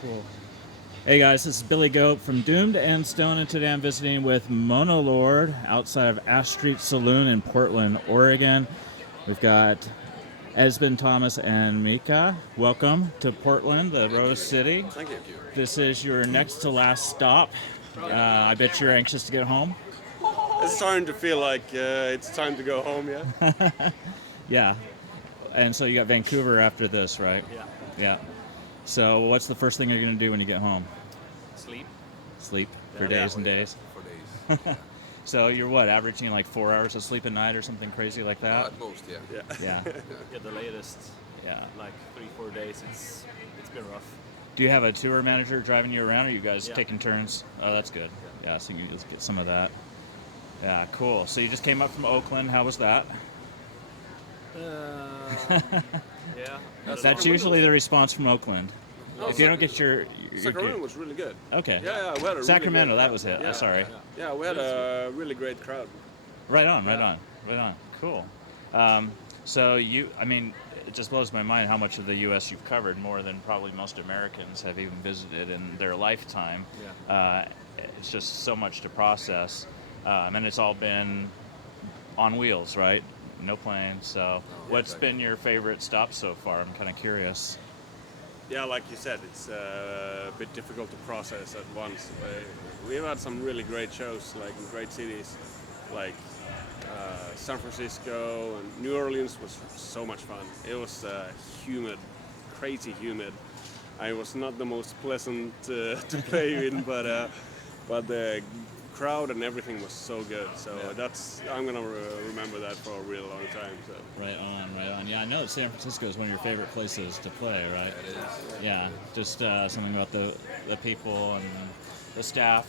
Cool. Hey guys, this is Billy Goate from Doomed and Stoned, and today I'm visiting with MONOLORD outside of Ash Street Saloon in Portland, Oregon. We've got Esben, Thomas, and Mika. Welcome to Portland, the Rose City. Thank you. This is your next to last stop. I bet you're anxious to get home. It's starting to feel like it's time to go home, yeah? Yeah. And so you got Vancouver after this, right? Yeah. Yeah. So what's the first thing you're going to do when you get home? Sleep. Sleep for Yeah. days and days? For days. So you're what, averaging like 4 hours of sleep a night or something crazy like that? At most, yeah. Yeah. Yeah, the latest, Yeah. like 3-4 days, it's been rough. Do you have a tour manager driving you around, or are you guys Yeah. taking turns? Oh, that's good. Yeah, so you can just get some of that. Yeah, cool. So you just came up from Oakland. How was that? Yeah. That's usually the response from Oakland. No, If you don't get your Sacramento was really good. okay. Yeah, we had a Sacramento, really that great was it. crowd. Sorry. Yeah, we had a really great crowd. Right on. Cool. So it just blows my mind how much of the U.S. you've covered, more than probably most Americans have even visited in their lifetime. It's just so much to process, and it's all been on wheels, right? No planes. So, what's been your favorite stop so far? I'm kind of curious. Yeah, like you said, it's a bit difficult to process at once. We've had some really great shows, like in great cities, like San Francisco and New Orleans was so much fun. It was humid, crazy humid. I was not the most pleasant to play in, but the crowd and everything was so good. So I'm gonna remember that for a real long time. So. Right on. Yeah, I know that San Francisco is one of your favorite places to play, right? It is. Yeah, just something about the people and the staff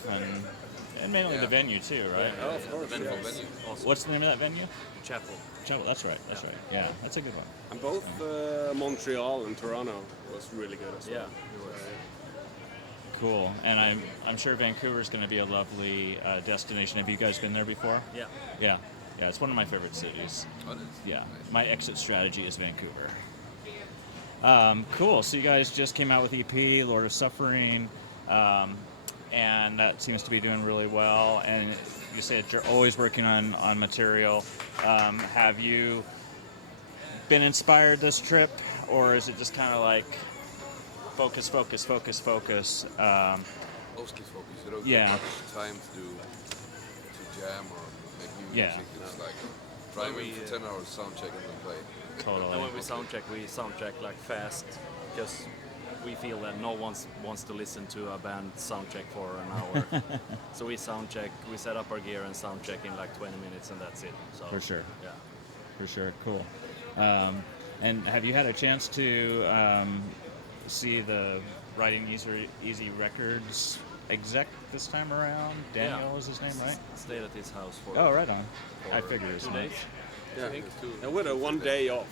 and mainly the venue too, right? Oh, of course. Wonderful Yes. venue. Awesome. What's the name of that venue? Chapel. Chapel. That's right. Yeah, that's a good one. And both Montreal and Toronto was really good as well. Yeah, it was. Cool. And I'm sure Vancouver's going to be a lovely destination. Have you guys been there before? Yeah. Yeah. It's one of my favorite cities. Oh, it is. Yeah. Nice. My exit strategy is Vancouver. Cool. So you guys just came out with EP, Lord of Suffering, and that seems to be doing really well. And you say that you're always working on material. Have you been inspired this trip, or is it just kind of like focus? Always keep focused. You don't Yeah. get much time to jam or make new Yeah. music. It's like driving for 10 hours, sound check, and then play. Totally. And when we soundcheck like fast, because we feel that no one wants to listen to a band soundcheck for an hour. So we soundcheck, we set up our gear and soundcheck in like 20 minutes, and that's it. So For sure. Yeah. For sure. Cool. And have you had a chance to see the Writing Easy Records exec this time around? Daniel is his name, right? Stayed at his house for Oh, right on. I figured as 2 much. days. Yeah. I think. And we had a 1 day off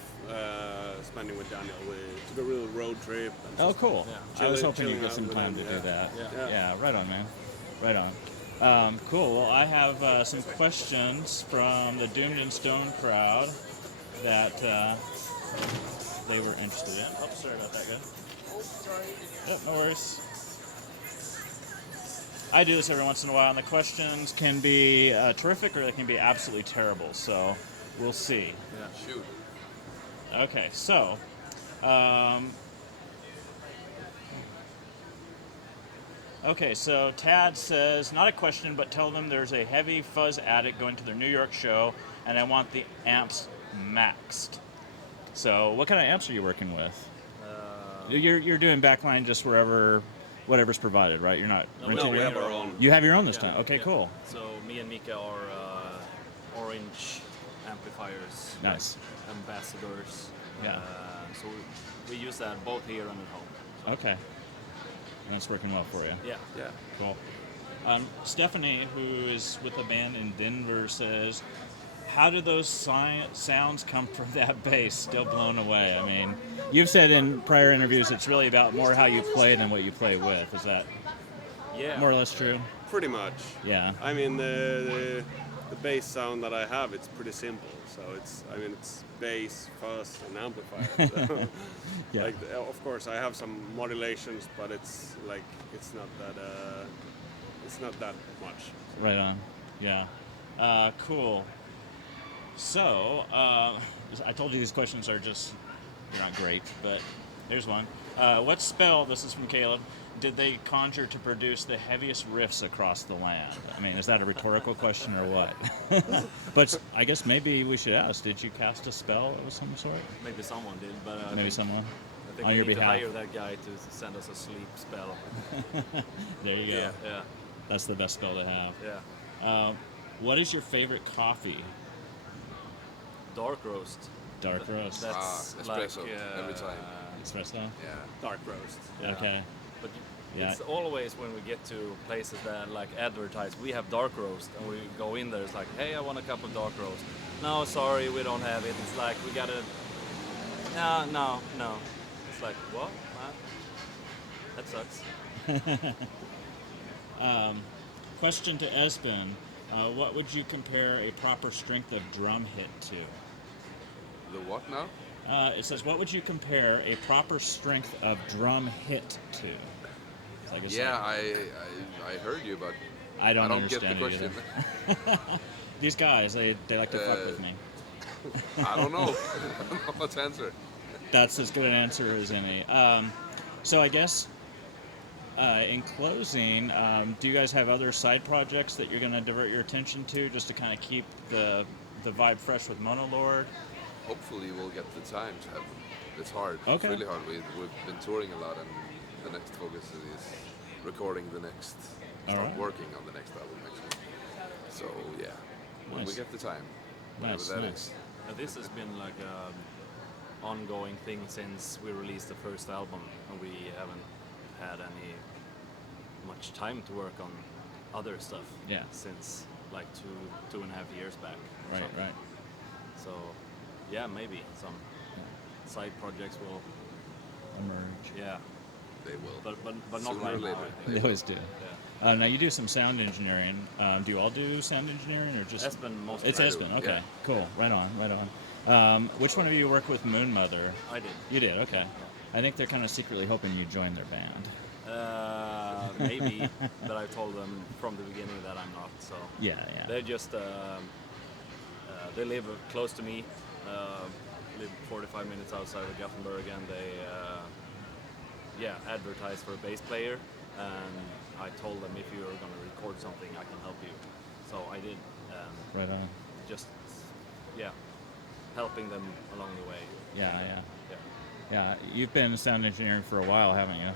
spending with Daniel. We took a real road trip. And Oh, cool. Yeah. I was Chilling- hoping you'd chilling get out some with time him, to do that. Yeah. Right on, man. Right on. Cool. Well, I have some questions from the Doomed and Stoned crowd that they were interested in. Oh, sorry about that, guys. Yep, no worries. I do this every once in a while, and the questions can be terrific or they can be absolutely terrible. So we'll see. Shoot. Okay, so so Tad says, not a question, but tell them there's a heavy fuzz addict going to their New York show, and I want the amps maxed. So what kind of amps are you working with? You're doing backline just whatever's provided, right? You're not No, renting we it? have our own. You have your own this Yeah, time. Okay, yeah. cool. So me and Mika are orange amplifiers, Nice. like ambassadors. Yeah. So we use that both here and at home. So, Okay. And that's working well for you. Yeah. Yeah. Cool. Stephanie, who is with a band in Denver, says, how do those sounds come from that bass? Still blown away. I mean, you've said in prior interviews it's really about more how you play than what you play with. Is that Yeah. more or less true? Pretty much. Yeah. I mean, the bass sound that I have, it's pretty simple. So it's bass, fuzz, and amplifier. So, Yeah. like, of course, I have some modulations, but it's not that much. Right on. Yeah. Cool. So, I told you these questions are just, they're not great, but here's one. What spell, this is from Caleb, did they conjure to produce the heaviest riffs across the land? I mean, is that a rhetorical question or what? But I guess maybe we should ask, did you cast a spell of some sort? Maybe someone did, but I Maybe think, someone? I think on we your need behalf. to hire that guy to send us a sleep spell. There you go. Yeah. Yeah, That's the best spell to have. yeah. What is your favorite coffee? Dark roast. Dark roast. That's espresso, like every time. Espresso? Yeah. Dark roast. Yeah. Okay. But Yeah. it's always when we get to places that like advertise, we have dark roast, and we go in there. It's like, hey, I want a cup of dark roast. No, sorry, we don't have it. It's like we gotta. No. It's like what? That sucks. Question to Esben. What would you compare a proper strength of drum hit to? The what now? It says, what would you compare a proper strength of drum hit to? So I guess Yeah, I heard you, but I don't get the understand it question. either. These guys, they like to fuck with me. I don't know. I don't know what to answer. That's as good an answer as any. So I guess, in closing, do you guys have other side projects that you're going to divert your attention to just to kind of keep the vibe fresh with MONOLORD? Hopefully we'll get the time to have. It's hard. Okay. It's really hard. We've been touring a lot, and the next focus is recording the next. Start Alright. working on the next album actually. So yeah, when we Nice. get the time, whenever Nice, that nice. is. This has been like a ongoing thing since we released the first album, and we haven't had any much time to work on other stuff. Yeah. Since like two and a half years back. or Right, something. right. So, yeah, maybe some side projects will. Emerge. Yeah, They will. but not Sooner right or now. later. I They think. always do. Yeah. Now you do some sound engineering. Do you all do sound engineering or just? Esben mostly. It's I do, Esben. Okay, yeah. cool. Right on, right on. Which one of you work with Moon Mother? I did. You did. Okay. I think they're kind of secretly hoping you join their band. Maybe, but I told them from the beginning that I'm not. So Yeah. they're just they live close to me. Live 45 minutes outside of Gothenburg, and they advertise for a bass player. And I told them, if you're going to record something, I can help you. So I did. Right on. Just helping them along the way. Yeah. Yeah. You've been sound engineering for a while, haven't you?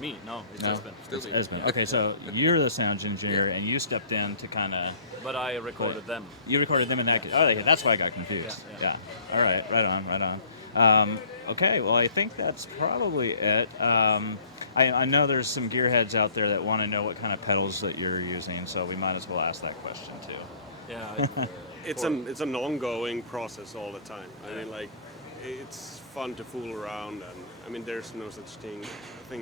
Me? No, it's No? Esben. Still It's me. Esben. Okay, so you're the sound engineer, Yeah. and you stepped in to kind of. But I recorded them. You recorded them in that. Oh, yeah, that's why I got confused. Yeah. All right. Right on. Okay. Well, I think that's probably it. I know there's some gearheads out there that want to know what kind of pedals that you're using, so we might as well ask that question too. Yeah. It's an ongoing process all the time. I mean, like, it's fun to fool around, and I mean, there's no such thing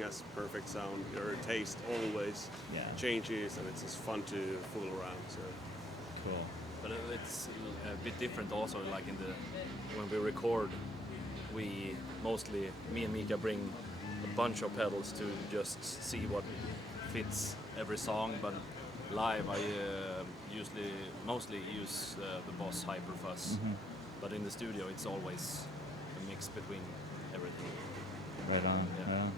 as perfect sound. Your taste always changes, and it's just fun to fool around. So Cool. But it's a bit different also, like when we record, we mostly, me and Mika bring a bunch of pedals to just see what fits every song, but live I mostly use the Boss Hyper Fuzz, but in the studio it's always a mix between everything. Right on. Yeah. Right on.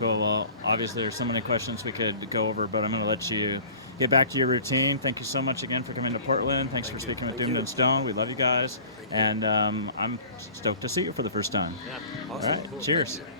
Cool. Well, obviously there's so many questions we could go over, but I'm going to let you get back to your routine. Thank you so much again for coming to Portland. Thanks for speaking with Doomed and Stoned. We love you guys. And I'm stoked to see you for the first time. Yeah, All awesome. right. Cool. Cheers. Thank you.